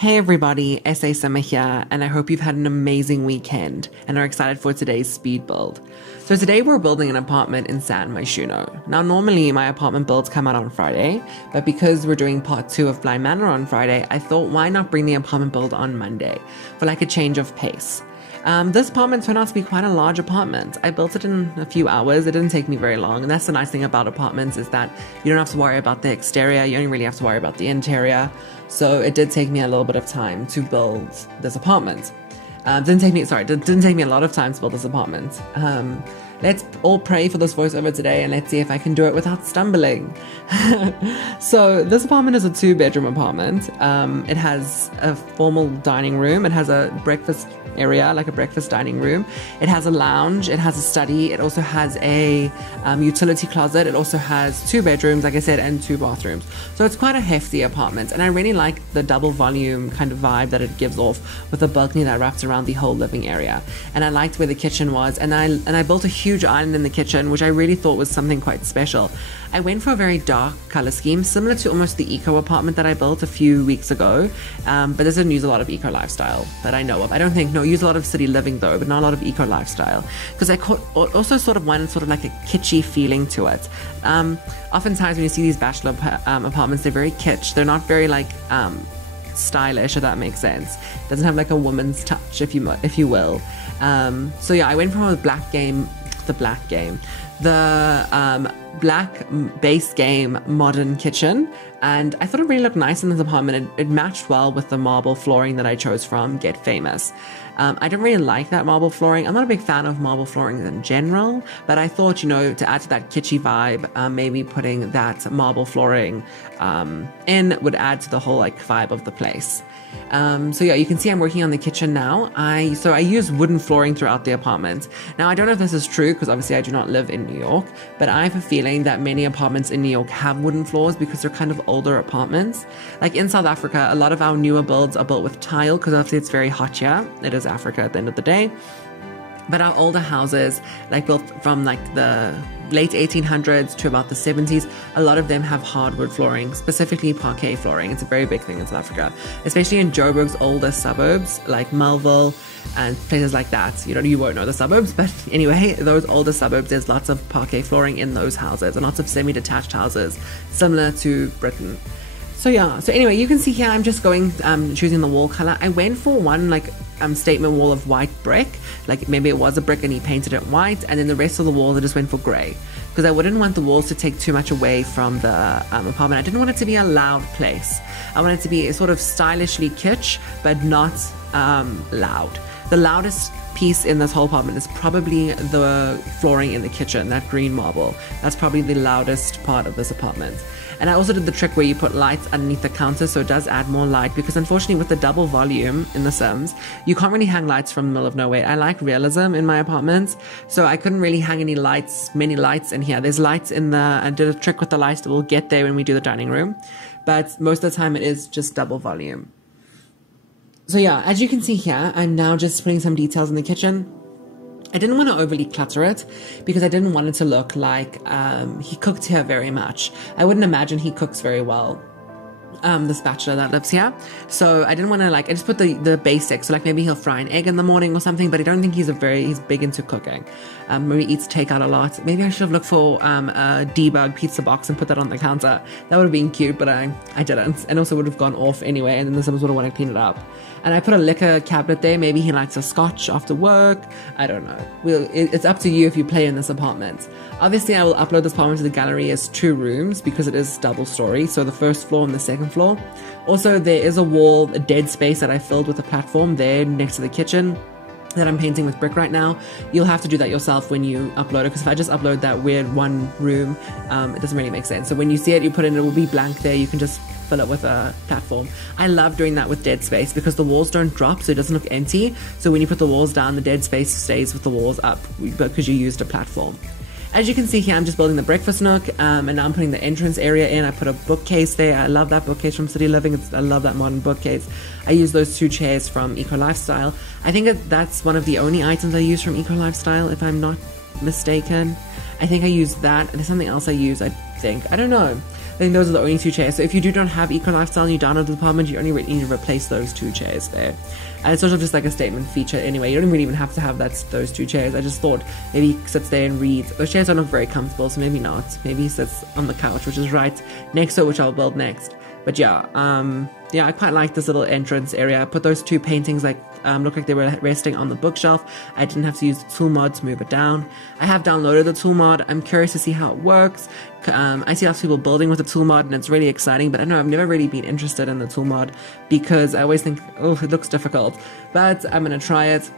Hey everybody, SASimmer here, and I hope you've had an amazing weekend and are excited for today's speed build. So today we're building an apartment in San Myshuno. Now normally my apartment builds come out on Friday, but because we're doing part 2 of Blind Manor on Friday, I thought why not bring the apartment build on Monday for like a change of pace. This apartment turned out to be quite a large apartment. I built it in a few hours. It didn't take me very long. And that's the nice thing about apartments is that you don't have to worry about the exterior. You only really have to worry about the interior. So it did take me a little bit of time to build this apartment. It didn't take me a lot of time to build this apartment. Let's all pray for this voiceover today and let's see if I can do it without stumbling. So this apartment is a 2-bedroom apartment. It has a formal dining room. It has a breakfast area, like a breakfast dining room. It has a lounge. It has a study. It also has a utility closet. It also has 2 bedrooms, like I said, and 2 bathrooms. So it's quite a hefty apartment. And I really like the double volume kind of vibe that it gives off with the balcony that wraps around the whole living area. And I liked where the kitchen was. And I built a huge island in the kitchen, which I really thought was something quite special. I went for a very dark color scheme, similar to almost the eco apartment that I built a few weeks ago, but this doesn't use a lot of eco lifestyle that I know of. I don't think, no, use a lot of city living though, but not a lot of eco lifestyle, because I also sort of wanted sort of like a kitschy feeling to it. Oftentimes when you see these bachelor apartments, they're very kitsch. They're not very like stylish, if that makes sense. It doesn't have like a woman's touch, if you will. So yeah, I went from the black base game modern kitchen, and I thought it really looked nice in this apartment. It matched well with the marble flooring that I chose from Get Famous. I don't really like that marble flooring. I'm not a big fan of marble flooring in general, but I thought, you know, to add to that kitschy vibe, maybe putting that marble flooring in would add to the whole like vibe of the place. So yeah, you can see I'm working on the kitchen now. I use wooden flooring throughout the apartment. Now I don't know if this is true because obviously I do not live in New York, but I have a feeling that many apartments in New York have wooden floors because they're kind of older apartments. Like in South Africa, a lot of our newer builds are built with tile because obviously it's very hot here. It is Africa at the end of the day. But our older houses, like built from like the late 1800s to about the 70s, a lot of them have hardwood flooring, specifically parquet flooring. It's a very big thing in South Africa, especially in Joburg's older suburbs like Melville and places like that. You won't know the suburbs, but anyway, those older suburbs, there's lots of parquet flooring in those houses and lots of semi-detached houses, similar to Britain. So yeah, so anyway, you can see here I'm just going, choosing the wall color. I went for one like statement wall of white brick, like maybe it was a brick and he painted it white, and then the rest of the walls I just went for gray because I wouldn't want the walls to take too much away from the apartment. I didn't want it to be a loud place. I wanted it to be sort of stylishly kitsch, but not loud. The loudest piece in this whole apartment is probably the flooring in the kitchen, that green marble. That's probably the loudest part of this apartment. And I also did the trick where you put lights underneath the counter, so it does add more light, because unfortunately with the double volume in the Sims, you can't really hang lights from the middle of nowhere. I like realism in my apartments, so I couldn't really hang many lights in here. There's lights in I did a trick with the lights that we'll get there when we do the dining room, but most of the time it is just double volume. So yeah, as you can see here, I'm now just putting some details in the kitchen. I didn't want to overly clutter it because I didn't want it to look like he cooked here very much. I wouldn't imagine he cooks very well, this bachelor that lives here. So I didn't want to I just put the basics. So like maybe he'll fry an egg in the morning or something, but I don't think he's big into cooking. Maybe he eats takeout a lot. Maybe I should have looked for a debug pizza box and put that on the counter. That would have been cute, but I didn't. And also would have gone off anyway, and then the Sims would have wanted to clean it up. And I put a liquor cabinet there. Maybe he likes a scotch after work. I don't know. It's up to you if you play in this apartment. Obviously, I will upload this apartment to the gallery as 2 rooms because it is double story. So the first floor and the second floor. Also, there is a dead space that I filled with a platform there next to the kitchen that I'm painting with brick right now. You'll have to do that yourself when you upload it, because if I just upload that weird one room, it doesn't really make sense. So when you see it, you put it will be blank there. You can just fill it with a platform. I love doing that with dead space because the walls don't drop, so it doesn't look empty. So when you put the walls down, the dead space stays with the walls up because you used a platform. As you can see here, I'm just building the breakfast nook, and now I'm putting the entrance area in. I put a bookcase there. I love that bookcase from City Living. I love that modern bookcase. I use those 2 chairs from Eco Lifestyle. I think that's one of the only items I use from Eco Lifestyle, if I'm not mistaken. I think I used that. There's something else I use, I think. I don't know. I think those are the only 2 chairs. So if you don't have Eco Lifestyle and you download the department, you only need to replace those 2 chairs there. And it's sort of just like a statement feature anyway. You don't really even have to have those 2 chairs. I just thought maybe he sits there and reads. Those chairs don't look very comfortable, so maybe not. Maybe he sits on the couch, which is right next to it, which I'll build next. But yeah, I quite like this little entrance area. I put those 2 paintings look like they were resting on the bookshelf. I didn't have to use the tool mod to move it down. I have downloaded the tool mod. I'm curious to see how it works. I see lots of people building with the tool mod and it's really exciting, but I know I've never really been interested in the tool mod because I always think, oh, it looks difficult. But I'm going to try it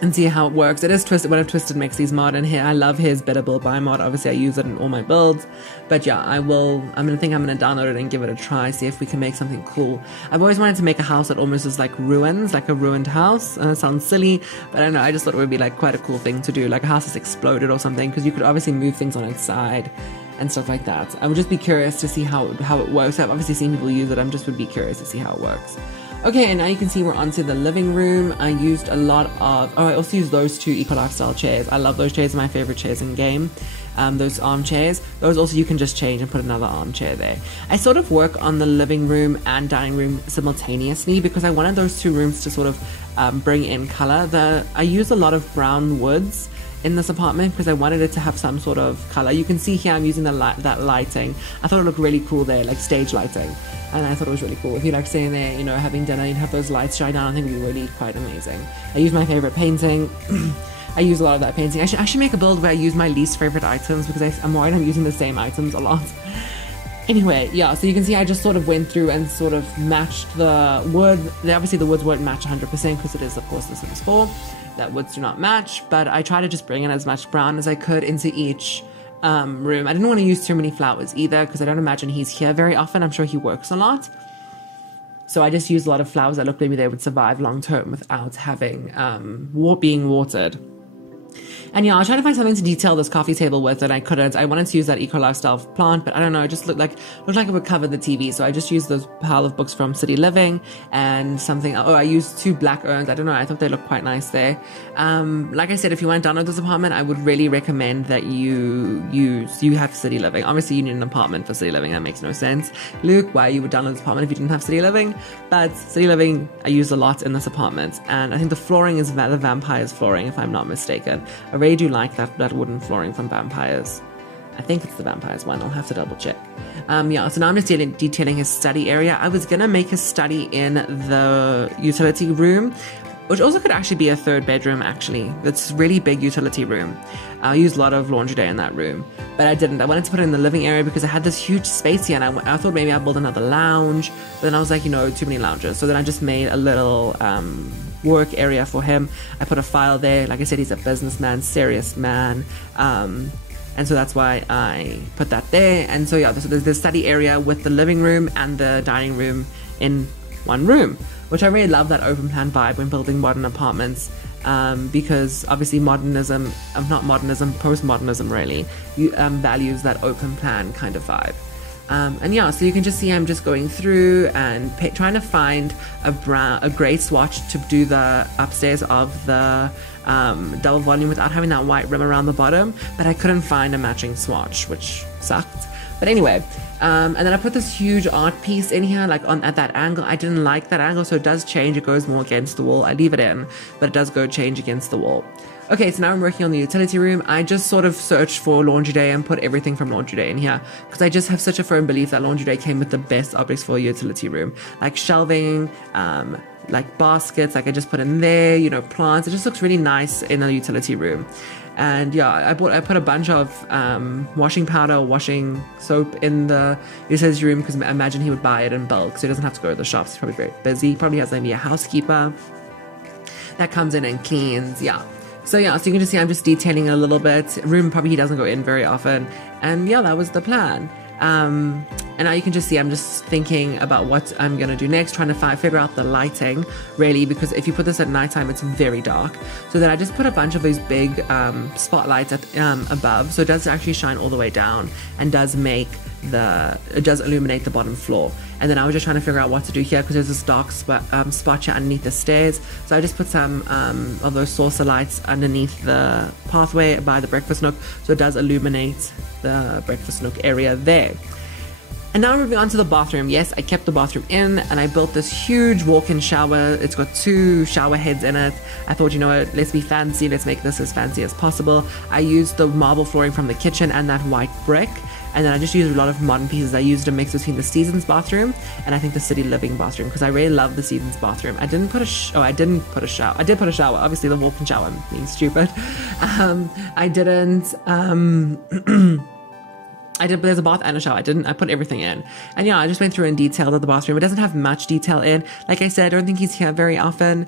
and see how it works. It is Twisted, one of Twisted Mixie's mod, and here I love his Better Build Buy mod. Obviously I use it in all my builds, but yeah, I'm gonna download it and give it a try, see if we can make something cool. I've always wanted to make a house that almost is like ruins, like a ruined house. It sounds silly, but I don't know, I just thought it would be like quite a cool thing to do, like a house that's exploded or something, because you could obviously move things on its side and stuff like that. I would just be curious to see how it works. I've obviously seen people use it, would be curious to see how it works. Okay, and now you can see we're onto the living room. I used a lot of, I also used those 2 Eco Lifestyle chairs. I love those chairs, my favorite chairs in game. Those armchairs. Those also you can just change and put another armchair there. I sort of work on the living room and dining room simultaneously because I wanted those 2 rooms to sort of bring in color. I use a lot of brown woods in this apartment because I wanted it to have some sort of color. You can see here I'm using that lighting. I thought it looked really cool there, like stage lighting. And I thought it was really cool. If you like sitting there, having dinner and have those lights shine down, I think it would be really quite amazing. I use my favorite painting. I use a lot of that painting. I should make a build where I use my least favorite items because I'm worried I'm using the same items a lot. Anyway, yeah, so you can see I just sort of went through and sort of matched the wood. Obviously the woods won't match 100% because it is, of course, The Sims 4. That woods do not match, but I try to just bring in as much brown as I could into each room. I didn't want to use too many flowers either because I don't imagine he's here very often. I'm sure he works a lot. So I just used a lot of flowers that looked maybe they would survive long term without having being watered. And yeah, I was trying to find something to detail this coffee table with, and I couldn't. I wanted to use that Eco Lifestyle plant, but I don't know, it just looked like it would cover the TV. So I just used those pile of books from City Living and something. Oh, I used 2 black urns. I don't know, I thought they looked quite nice there. Like I said, if you want to download this apartment, I would really recommend that you have City Living. Obviously, you need an apartment for City Living. That makes no sense. Luke, why you would download this apartment if you didn't have City Living? But City Living, I use a lot in this apartment. And I think the flooring is the Vampire's flooring, if I'm not mistaken. I really do like that wooden flooring from Vampires. I think it's the Vampires one. I'll have to double check. Yeah, so now I'm just detailing his study area. I was going to make his study in the utility room, which also could actually be a 3rd bedroom, actually. It's a really big utility room. I used a lot of laundry day in that room, but I didn't. I wanted to put it in the living area because I had this huge space here, and I thought maybe I'd build another lounge, but then I was like, too many lounges. So then I just made a little work area for him. I put a file there. Like I said, he's a businessman, serious man. And so that's why I put that there. And so yeah, there's the study area with the living room and the dining room in one room, which I really love that open plan vibe when building modern apartments. Because obviously postmodernism really values that open plan kind of vibe. And yeah, so you can just see I'm just going through and trying to find a grey swatch to do the upstairs of the double volume without having that white rim around the bottom, but I couldn't find a matching swatch, which sucked. But anyway, and then I put this huge art piece in here, like at that angle. I didn't like that angle, so it does change. It goes more against the wall. I leave it in, but it does go change against the wall. Okay, so now I'm working on the utility room. I just sort of searched for laundry day and put everything from laundry day in here because I just have such a firm belief that laundry day came with the best objects for a utility room, like shelving, like baskets, like I just put in there, plants. It just looks really nice in a utility room. And yeah, I put a bunch of washing powder, washing soap in the utility room because I imagine he would buy it in bulk, so he doesn't have to go to the shops. He's probably very busy. He probably has maybe a housekeeper that comes in and cleans. Yeah. So yeah, so you can just see I'm just detailing a little bit. Room probably he doesn't go in very often. And yeah, that was the plan. And now you can just see I'm just thinking about what I'm going to do next, trying to figure out the lighting, really, because if you put this at nighttime, it's very dark. So then I just put a bunch of those big spotlights at, above, so it does actually shine all the way down and does illuminate the bottom floor. And then I was just trying to figure out what to do here because there's this dark spot here underneath the stairs. So I just put some of those saucer lights underneath the pathway by the breakfast nook, so it does illuminate the breakfast nook area there. And now moving on to the bathroom. Yes, I kept the bathroom in and I built this huge walk-in shower. It's got 2 shower heads in it. I thought, you know what, let's be fancy, let's make this as fancy as possible. I used the marble flooring from the kitchen and that white brick. And then I just used a lot of modern pieces. I used a mix between the Seasons bathroom and I think the City Living bathroom, because I really love the Seasons bathroom. I didn't put a shower. I did put a shower. Obviously, the walk-in shower. I'm being stupid. I didn't. There's a bath and a shower. I put everything in. And yeah, I just went through in detail of the bathroom. It doesn't have much detail in. Like I said, I don't think he's here very often.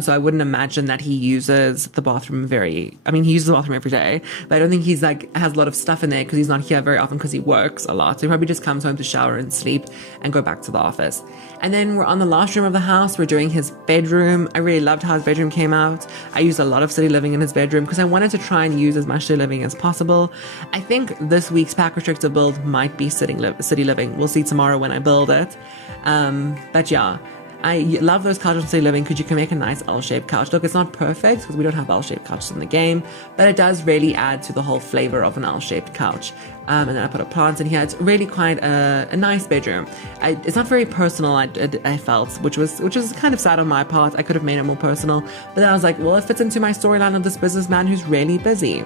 So I wouldn't imagine that he uses the bathroom he uses the bathroom every day, but I don't think he's has a lot of stuff in there because he's not here very often because he works a lot. So he probably just comes home to shower and sleep and go back to the office. And then we're on the last room of the house. We're doing his bedroom. I really loved how his bedroom came out. I used a lot of City Living in his bedroom because I wanted to try and use as much City Living as possible. I think this week's pack to build might be City Living. We'll see tomorrow when I build it. But yeah, I love those couches in City Living because you can make a nice L-shaped couch. Look, it's not perfect because we don't have L-shaped couches in the game, but it does really add to the whole flavor of an L-shaped couch. And then I put a plant in here. It's really quite a nice bedroom. It's not very personal, I felt, which was kind of sad on my part. I could have made it more personal, but then I was like, well, it fits into my storyline of this businessman who's really busy.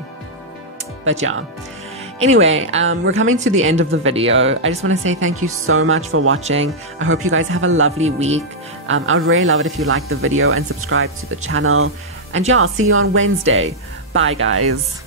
But yeah. Anyway, we're coming to the end of the video. I just want to say thank you so much for watching. I hope you guys have a lovely week. I would really love it if you liked the video and subscribe to the channel. And yeah, I'll see you on Wednesday. Bye, guys.